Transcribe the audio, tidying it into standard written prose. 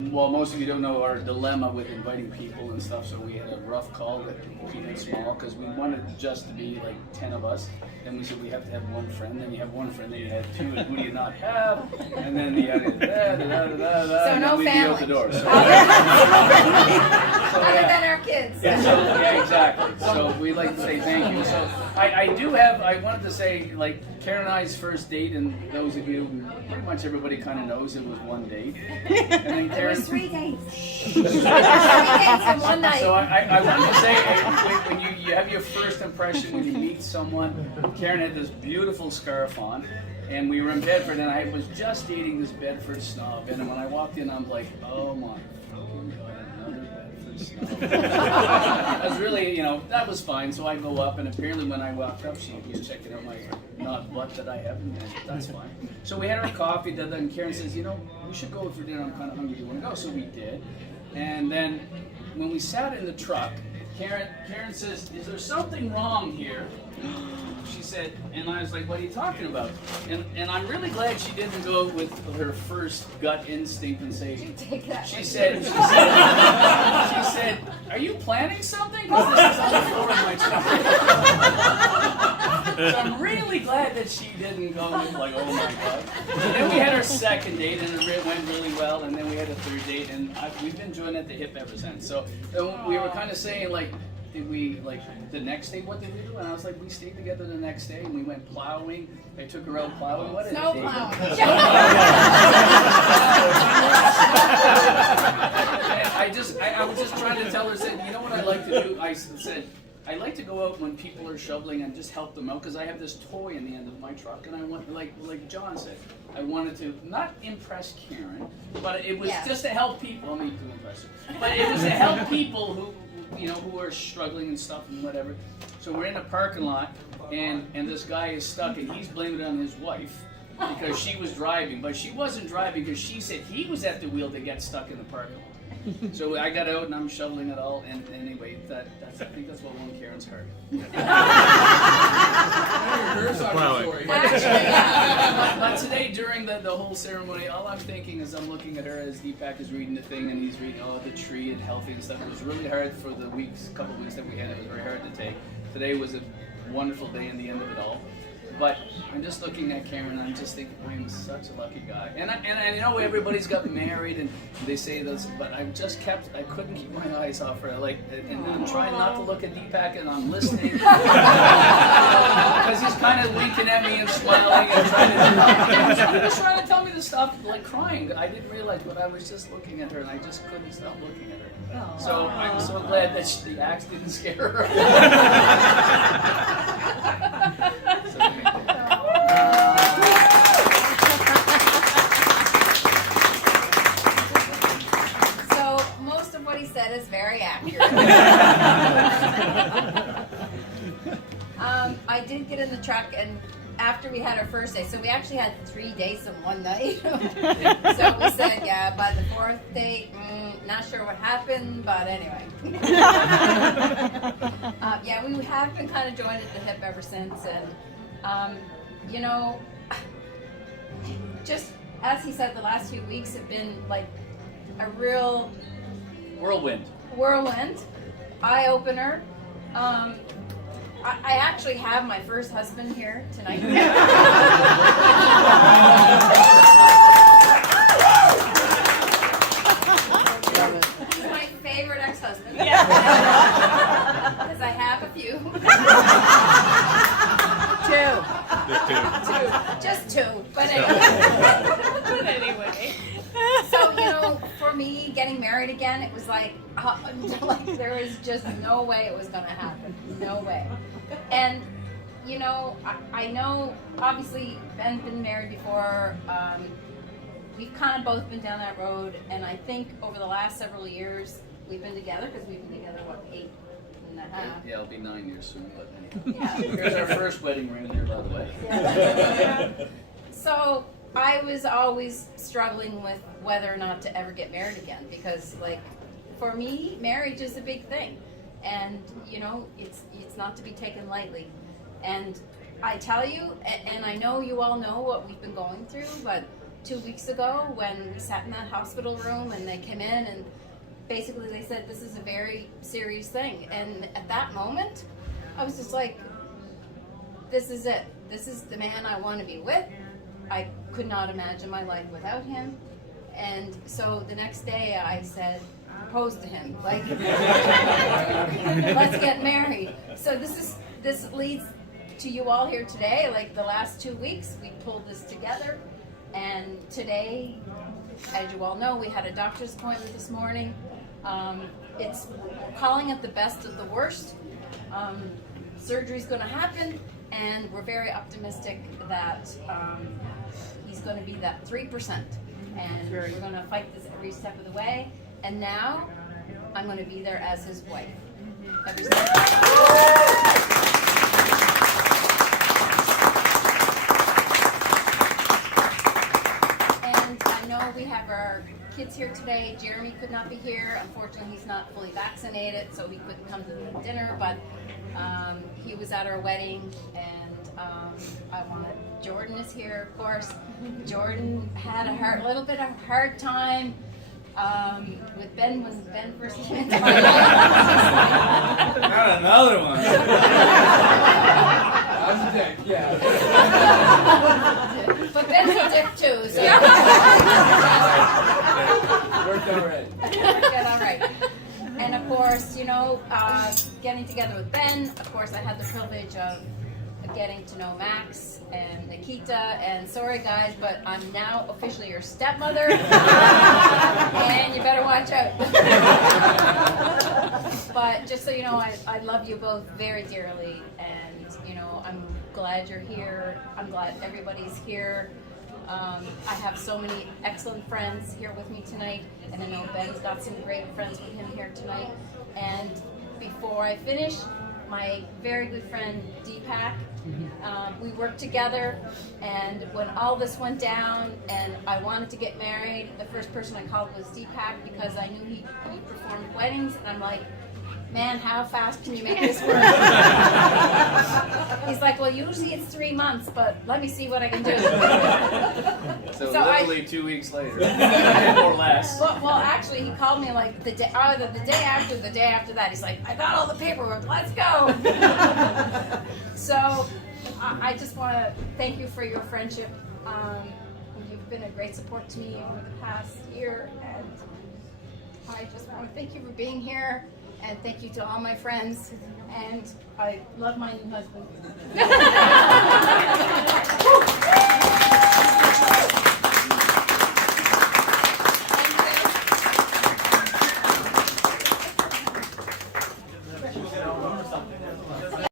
Well, most of you don't know our dilemma with inviting people and stuff, so we had a rough call that keep it small because we wanted just to be like 10 of us. Then we said we have to have one friend, then you have one friend, then you had two, and who do you not have? And then the other, so and no then we'd be family. out the door. So, Other than our kids. yeah, exactly. So we like to say thank you. So I wanted to say, like, Karen and I's first date, and those of you, pretty much everybody kind of knows it was one date. And then It Karen, was 3 days. 3 days in one night. so I wanted to say, when you have your first impression when you meet someone, Karen had this beautiful scarf on, and we were in Bedford, and I was just dating this Bedford snob, and when I walked in, I'm like, oh my fucking God, another Bedford snob. I was really, that was fine, so I go up, and apparently when I walked up, she was checking out my not butt that I have, and that's fine. So we had our coffee, and Karen says, we should go for dinner, I'm kind of hungry, do you want to go? So we did, and then when we sat in the truck, Karen says, is there something wrong here? She said, and I was like, what are you talking about? And I'm really glad she didn't go with her first gut instinct and say, You take that. she said, are you planning something? Because this is on the floor of my truck. So I'm really glad that she didn't go with like, oh my God. And then we had our second date, and it went really well, and then we had a third date, and we've been joined at the hip ever since. So we were kind of saying, like, did we, like, the next day, what did we do? And I was like, we stayed together the next day, and we went plowing. I took her out plowing. What did Snow it plowing. I was just trying to tell her, said, you know what I like to do? I said, I like to go out when people are shoveling and just help them out because I have this toy in the end of my truck, and I want, like John said, I wanted to not impress Karen, but it was just to help people. I mean, to impress her, but it was to help people who are struggling and stuff and whatever. So we're in a parking lot, and this guy is stuck, and he's blaming it on his wife because she was driving, but she wasn't driving because she said he was at the wheel to get stuck in the parking lot. So I got out and I'm shoveling it all, and anyway, I think that's what won Karen's heart. But today, during the whole ceremony, all I'm thinking is I'm looking at her as Deepak is reading the thing, and he's reading the tree and healthy and stuff. It was really hard for the couple weeks that we had. It was very hard to take. Today was a wonderful day in the end of it all. But I'm just looking at Cameron, and I'm just thinking, I'm such a lucky guy. And I know everybody's got married, and they say this, but I couldn't keep my eyes off her. And I'm trying not to look at Deepak, and I'm listening. Because he's kind of winking at me and smiling, and he was trying to tell me to stop, like, crying. I didn't realize, but I was just looking at her, and I just couldn't stop looking at her. So I'm so glad that the axe didn't scare her. So most of what he said is very accurate. I did get in the truck, and after we had our first day, so we actually had 3 dates in one night. So we said, yeah, by the fourth date, not sure what happened, but anyway. Yeah, we have been kind of joined at the hip ever since, and just as he said, the last few weeks have been like a real Whirlwind, eye-opener. I actually have my first husband here tonight. He's my favorite ex-husband. Because I have a few. Just two. But anyway. So, for me, getting married again, it was like there was just no way it was going to happen. No way. And, I know, obviously, Ben's been married before. We've kind of both been down that road. And I think over the last several years, we've been together, because we've been together, 8.5? Yeah, it'll be 9 years soon, but anyway. Yeah. Here's our first wedding ring here, by the way. Yeah. So I was always struggling with whether or not to ever get married again, because, like, for me, marriage is a big thing, and it's not to be taken lightly. And I tell you, and I know you all know what we've been going through, but 2 weeks ago when we sat in that hospital room and they came in and basically they said, this is a very serious thing. And at that moment, I was just like, this is it. This is the man I want to be with. I could not imagine my life without him. And so the next day I said, proposed to him, like, let's get married. So this leads to you all here today. Like the last 2 weeks, we pulled this together. And today, as you all know, we had a doctor's appointment this morning. It's calling it the best of the worst. Surgery's going to happen, and we're very optimistic that he's going to be that 3%. And we're going to fight this every step of the way. And now, I'm going to be there as his wife. Every step of the way. We have our kids here today. Jeremy could not be here. Unfortunately, he's not fully vaccinated, so he couldn't come to the dinner, but he was at our wedding, and Jordan is here, of course. Jordan had a little bit of a hard time with Ben when Ben first came into my life. Not another one. That's a dick, yeah. But Ben's a dick too, so. Worked already. Worked out all right. And of course, getting together with Ben, of course I had the privilege of getting to know Max and Nikita, and sorry guys, but I'm now officially your stepmother, and you better watch out. But just so you know, I love you both very dearly, and I'm glad you're here. I'm glad everybody's here. I have so many excellent friends here with me tonight, and I know Ben's got some great friends with him here tonight. And before I finish, my very good friend Deepak, we worked together, and when all this went down and I wanted to get married, the first person I called was Deepak because I knew he performed weddings, and I'm like, man, how fast can you make this work? He's like, well, usually it's 3 months, but let me see what I can do. So literally 2 weeks later, or less. Well, actually, he called me like the day after that. He's like, I got all the paperwork, let's go. So I just want to thank you for your friendship. You've been a great support to me over the past year, and I just want to thank you for being here. And thank you to all my friends, and I love my new husband.